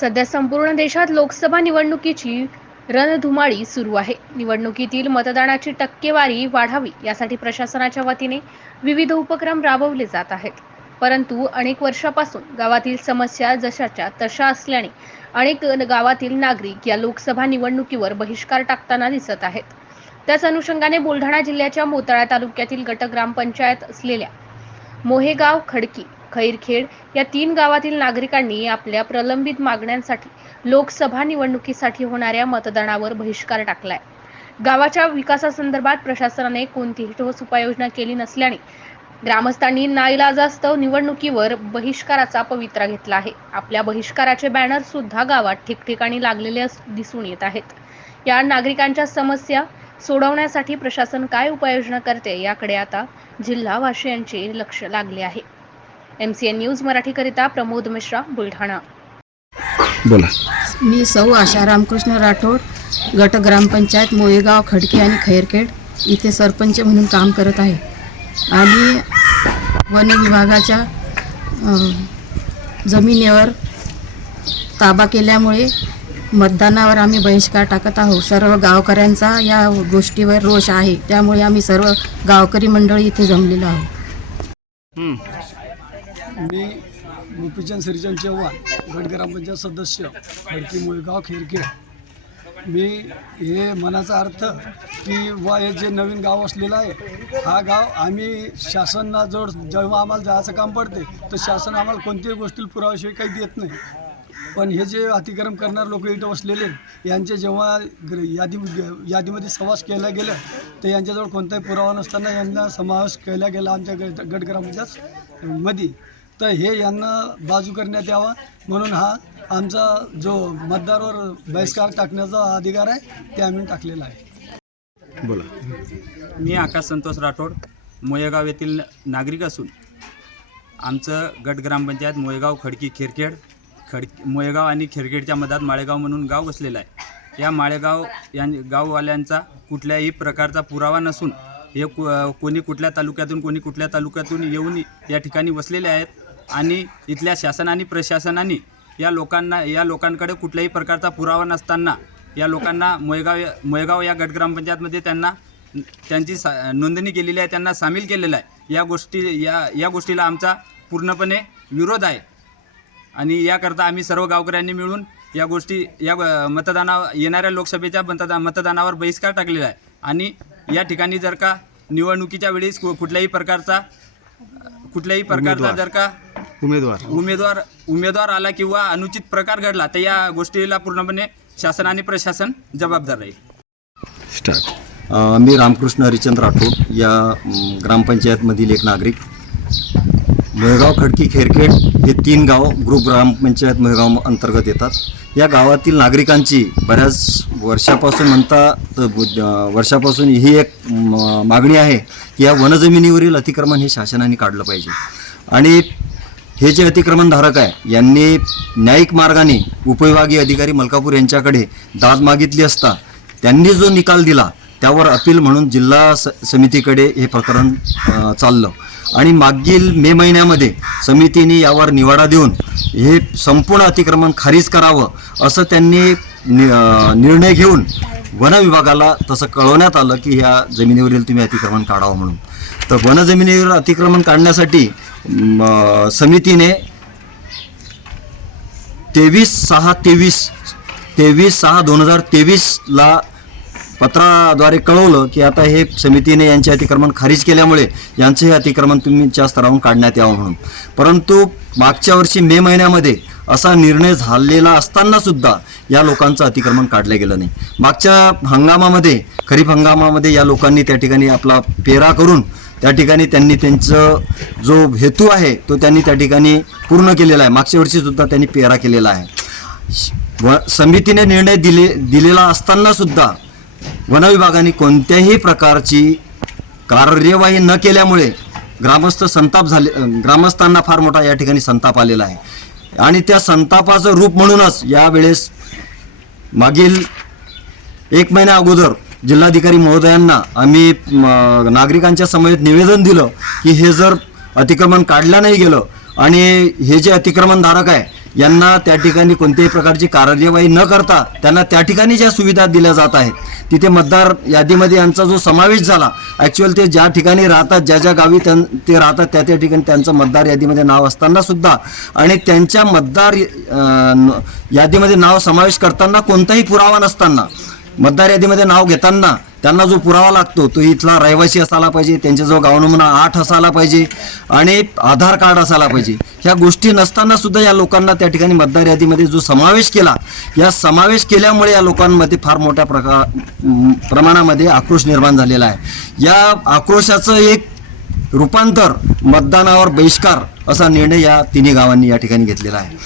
सध्या संपूर्ण देशात लोकसभा निवडणुकीची रणधुमाळी सुरू आहे. निवडणुकीतील मतदानाची टक्केवारी वाढावी यासाठी प्रशासनाच्या वतीने विविध उपक्रम राबवले जात आहेत. परंतु अनेक वर्षापासून गावातील समस्या जशाच्या तशा असल्याने अनेक गावातील नागरिक या लोकसभा निवडणुकीवर बहिष्कार टाकताना दिसत आहेत. त्याच अनुषंगाने बुलढाणा जिल्ह्याच्या मोताळा तालुक्यातील गट ग्रामपंचायत असलेल्या मोहेगाव खडकी खैरखेड या तीन गावातील नागरिकांनी आपल्या प्रलंबित मागण्यांसाठी लोकसभा निवडणुकीसाठी होणाऱ्या मतदानावर बहिष्कार टाकलाय. गावाच्या विकासासंदर्भात प्रशासनाने कोणतीही ठोस उपाययोजना केली नसल्याने ग्रामस्थांनी नाईलाजास्तव निवडणुकीवर बहिष्काराचा पवित्रा घेतला आहे. आपल्या बहिष्काराचे बॅनर सुद्धा गावात ठिकठिकाणी लागलेले अस- दिसून येत आहेत. या नागरिकांच्या समस्या सोडवण्यासाठी प्रशासन काय उपाययोजना करते याकडे आता जिल्हावासियांचे लक्ष लागले आहे. एम सी एन न्यूज मराठीकरिता प्रमोद मिश्रा बुलढाणा. बोला. मी सौ आशा रामकृष्ण राठोड गट ग्रामपंचायत मोळेगाव खडकी आणि खैरखेड इथे सरपंच म्हणून काम करत आहे. आणि वन विभागाच्या जमिनीवर ताबा केल्यामुळे मतदानावर आम्ही बहिष्कार टाकत आहोत. सर्व गावकऱ्यांचा या गोष्टीवर रोष आहे. त्यामुळे आम्ही सर्व गावकरी मंडळी इथे जमलेलो आहोत. मी गोपीचंद श्रीचंद चव्हाण गट ग्रामपंचायत सदस्य खडकी मुळगाव खेरखेड. मी हे मनाचा अर्थ की वा हे जे नवीन गाव असलेलं आहे हा गाव आम्ही शासनाजवळ जेव्हा आम्हाला जायचं काम पडते तर शासन आम्हाला कोणत्याही गोष्टीला पुराव्याशिवाय काही देत नाही. पण हे जे अतिक्रम करणारे लोक इथं बसलेले आहेत, यांचे जेव्हा ग्र- यादी यादीमध्ये समावेश केला गेला तर यांच्याजवळ कोणताही पुरावा नसताना यांना समावेश केला गेला आमच्या गटमध्ये तर हे यांना बाजू करण्यात यावा. म्हणून हा आमचा जो मतदारावर बहिष्कार टाकण्याचा अधिकार आहे ते आम्ही टाकलेला आहे. बोला. मी आकाश संतोष राठोड मोयेगाव येथील नागरिक असून आमचं गट ग्रामपंचायत मोयेगाव खडकी खेरखेड खड मोयेगाव आणि खेरखेडच्या मधात माळेगाव म्हणून गाव वसलेलं आहे. या माळेगाव या गाववाल्यांचा कुठल्याही प्रकारचा पुरावा नसून हे कु कोणी कुठल्या तालुक्यातून कोणी कुठल्या तालुक्यातून येऊन या ठिकाणी वसलेले आहेत आणि इथल्या शासनाने प्रशासनाने या लोकांना या लोकांकडे कुठल्याही प्रकारचा पुरावा नसताना या लोकांना मोयगाव मोयगाव या गट ग्रामपंचायतमध्ये त्यांना त्यांची सा नोंदणी केलेली आहे त्यांना सामील केलेलं आहे. या गोष्टी या या गोष्टीला आमचा पूर्णपणे विरोध आहे. आणि याकरता आम्ही सर्व गावकऱ्यांनी मिळून या गोष्टी या मतदाना येणाऱ्या लोकसभेच्या मतदा मतदानावर बहिष्कार टाकलेला आहे. आणि या ठिकाणी जर का निवडणुकीच्या वेळेस कुठल्याही प्रकारचा कुठल्याही प्रकारचा. जर का उमेदवार. उमेदवार उमेदवार आला किंवा अनुचित प्रकार घडला तर या गोष्टीला पूर्णपणे शासन आणि प्रशासन जबाबदार राहील. मी रामकृष्ण हरिचंद्र राठोड या ग्रामपंचायतमधील एक नागरिक. मेळगाव खडकी खेरखेड हे तीन गाव ग्रुप ग्रामपंचायत मेळगाव अंतर्गत येतात. या गावातील नागरिकांची बऱ्याच वर्षापासून म्हणता तर वर्षापासून ही एक म, मागणी आहे की या वनजमिनीवरील अतिक्रमण हे शासनाने काढलं पाहिजे. आणि हे जे अतिक्रमणधारक आहे यांनी न्यायिक मार्गाने उपविभागीय अधिकारी मलकापूर यांच्याकडे दाद मागितली असता त्यांनी जो निकाल दिला त्यावर अपील म्हणून जिल्हा स समितीकडे हे प्रकरण चाललं. आणि मागील मे महिन्यामध्ये समितीने यावर निवाडा देऊन हे संपूर्ण अतिक्रमण खारिज करावं असं त्यांनी नि निर्णय घेऊन वन विभागाला तसं कळवण्यात आलं की ह्या जमिनीवरील तुम्ही अतिक्रमण काढावं म्हणून. तर वन जमिनीवर अतिक्रमण काढण्यासाठी समितीने तेवीस सहा तेवीस तेवीस सहा दोन हजार तेवीसला पत्राद्वारे कळवलं की आता हे समितीने यांचे अतिक्रमण खारिज केल्यामुळे यांचे हे अतिक्रमण तुमच्या स्तरावरून काढण्यात यावं म्हणून. परंतु मागच्या वर्षी मे महिन्यामध्ये असा निर्णय झालेला असताना सुद्धा या लोकांचं अतिक्रमण काढलं गेलं नाही. मागच्या हंगामामध्ये खरीप हंगामामध्ये या लोकांनी त्या ठिकाणी आपला पेरा करून त्या ठिकाणी त्यांनी त्यांचं जो हेतू आहे तो त्यांनी त्या ठिकाणी पूर्ण केलेला आहे. मागच्या वर्षीसुद्धा त्यांनी पेरा केलेला आहे. व समितीने निर्णय दिले दिलेला असताना सुद्धा वनविभागाने कोणत्याही प्रकारची कार्यवाही न केल्यामुळे ग्रामस्थ संताप झाले ग्रामस्थांना फार मोठा या ठिकाणी संताप आलेला आहे. आणि त्या संतापाचं रूप म्हणूनच यावेळेस मागील एक महिन्या अगोदर जिल्हाधिकारी महोदयांना आम्ही नागरिकांच्या समवेत निवेदन दिलं की हे जर अतिक्रमण काढलं नाही गेलं आणि हे जे अतिक्रमणधारक आहे यांना त्या ठिकाणी कोणत्याही प्रकारची कार्यवाही न करता त्यांना त्या ठिकाणी ज्या सुविधा दिल्या जात आहेत तिथे मतदार यादीमध्ये यांचा जो समावेश झाला ॲक्च्युअल ते ज्या ठिकाणी राहतात ज्या ज्या गावी त्यां ते राहतात त्या त्या ठिकाणी त्यांचं मतदार यादीमध्ये नाव असताना सुद्धा आणि त्यांच्या मतदार न- यादीमध्ये नाव समावेश करताना कोणताही पुरावा नसताना मतदार यादीमध्ये नाव घेताना त्यांना जो पुरावा लागतो तो इथला रहिवासी असायला पाहिजे त्यांच्याजवळ गाव नमुना आठ असायला पाहिजे आणि आधार कार्ड असायला पाहिजे. ह्या गोष्टी नसताना सुद्धा या लोकांना त्या ठिकाणी मतदार यादीमध्ये जो समावेश केला या समावेश केल्यामुळे या लोकांमध्ये फार मोठ्या प्रका प्रमाणामध्ये आक्रोश निर्माण झालेला आहे. या आक्रोशाचं एक रूपांतर मतदानावर बहिष्कार असा निर्णय या तिन्ही गावांनी या ठिकाणी घेतलेला आहे.